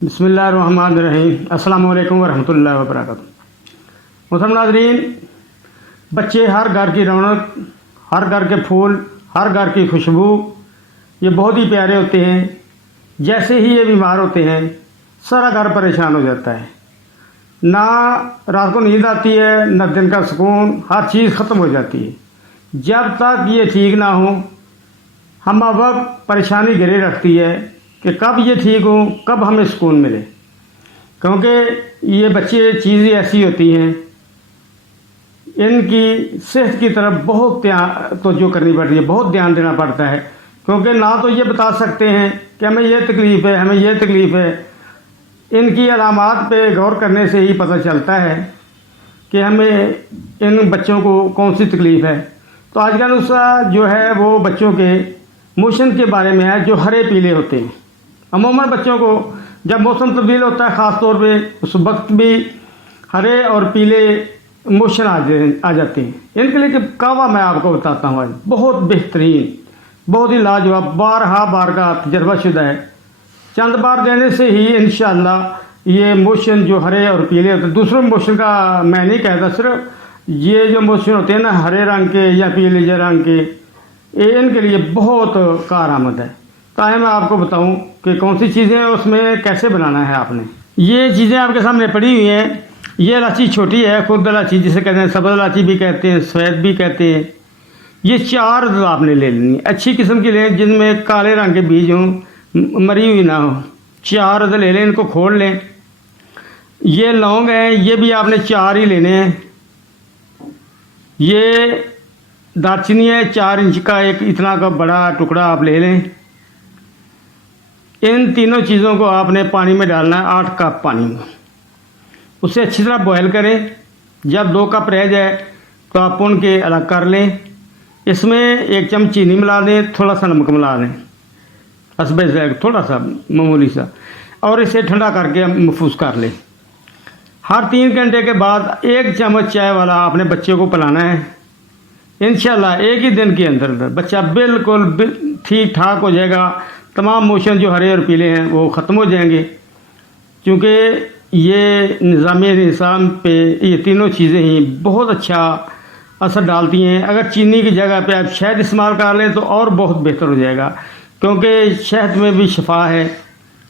बिस्मिल्लाहिर्रहमानिर्रहीम। अस्सलाम वालेकुम वरहमतुल्लाहि वबरकातुहू। मोहतरम नाज़रीन, बच्चे हर घर की रौनक, हर घर के फूल, हर घर की खुशबू, ये बहुत ही प्यारे होते हैं। जैसे ही ये बीमार होते हैं सारा घर परेशान हो जाता है। ना रात को नींद आती है, ना दिन का सुकून, हर चीज़ ख़त्म हो जाती है। जब तक ये ठीक ना हो हम वक्त परेशानी घेरे रखती है कि कब ये ठीक हो, कब हमें सुकून मिले। क्योंकि ये बच्चे चीज़ें ऐसी होती हैं, इनकी सेहत की तरफ बहुत तवज्जो करनी पड़ती है, बहुत ध्यान देना पड़ता है। क्योंकि ना तो ये बता सकते हैं कि हमें ये तकलीफ़ है, हमें ये तकलीफ़ है। इनकी अलामात पे गौर करने से ही पता चलता है कि हमें इन बच्चों को कौन सी तकलीफ़ है। तो आज का नुस्खा जो है वो बच्चों के मोशन के बारे में है, जो हरे पीले होते हैं। अमूमन बच्चों को जब मौसम तब्दील होता है ख़ास तौर पे, उस वक्त भी हरे और पीले मोशन आ जाते हैं। इनके लिए कावा मैं आपको बताता हूँ आज, बहुत बेहतरीन, बहुत ही लाजवाब, बार का तजर्बाशुदा है। चंद बार देने से ही इंशाअल्लाह ये मोशन जो हरे और पीले होते हैं, दूसरों मोशन का मैं नहीं कहता, सिर्फ ये जो मोशन होते हैं ना हरे रंग के या पीले रंग के, ये इनके लिए बहुत कारआमद है। तो आए मैं आपको बताऊं कि कौन सी चीज़ें उसमें कैसे बनाना है आपने। ये चीज़ें आपके सामने पड़ी हुई हैं। ये इलायची छोटी है, खुद इलायची जिसे कहते हैं, सब्ज़ इलायची भी कहते हैं, सफ़ेद भी कहते हैं। ये 4 आपने ले लेनी, अच्छी किस्म की लें जिनमें काले रंग के बीज हों, मरी हुई ना हो। 4 ले लें, इनको खोल लें। ये लौंग हैं, ये भी आपने 4 ही लेने हैं। ये दालचीनी है, 4 इंच का एक इतना का बड़ा टुकड़ा आप ले लें। इन तीनों चीज़ों को आपने पानी में डालना है, 8 कप पानी में। उसे अच्छी तरह बॉयल करें। जब 2 कप रह जाए तो आप उनके अलग कर लें। इसमें 1 चम्मच चीनी मिला दें, थोड़ा सा नमक मिला दें, हस्बे ज़ायक़ा, थोड़ा सा मामूली सा, और इसे ठंडा करके महफूज कर लें। हर 3 घंटे के बाद 1 चम्मच चाय वाला आपने बच्चे को पिलाना है। इंशाल्लाह 1 ही दिन के अंदर बच्चा बिल्कुल ठीक ठाक हो जाएगा। तमाम मोशन जो हरे और पीले हैं वो ख़त्म हो जाएंगे। क्योंकि ये निज़ाम पे ये तीनों चीज़ें ही बहुत अच्छा असर डालती हैं। अगर चीनी की जगह पे आप शहद इस्तेमाल कर लें तो और बहुत बेहतर हो जाएगा। क्योंकि शहद में भी शिफा है,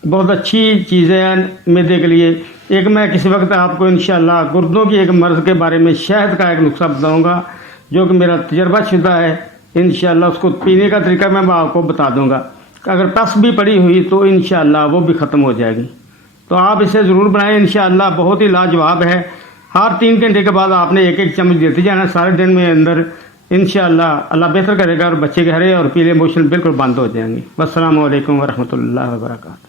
बहुत अच्छी चीज़ें हैं मैदे के लिए। एक मैं किसी वक्त आपको इंशाल्लाह गुर्दों की एक मर्ज़ के बारे में शहद का एक नुस्खा बताऊँगा, जो कि मेरा तजर्बाशुदा है। इंशाल्लाह उसको पीने का तरीका मैं आपको बता दूँगा। अगर टस भी पड़ी हुई तो इंशाअल्लाह वो भी ख़त्म हो जाएगी। तो आप इसे ज़रूर बनाएं, इंशाअल्लाह बहुत ही लाजवाब है। हर 3 घंटे के बाद आपने 1 चम्मच देते जाना सारे दिन में अंदर। इंशाअल्लाह अल्लाह बेहतर करेगा और बच्चे के हरे और पीले मोशन बिल्कुल बंद हो जाएंगे। वस्सलामु अलैकुम वरहमतुल्लाहि वबरकातुहू।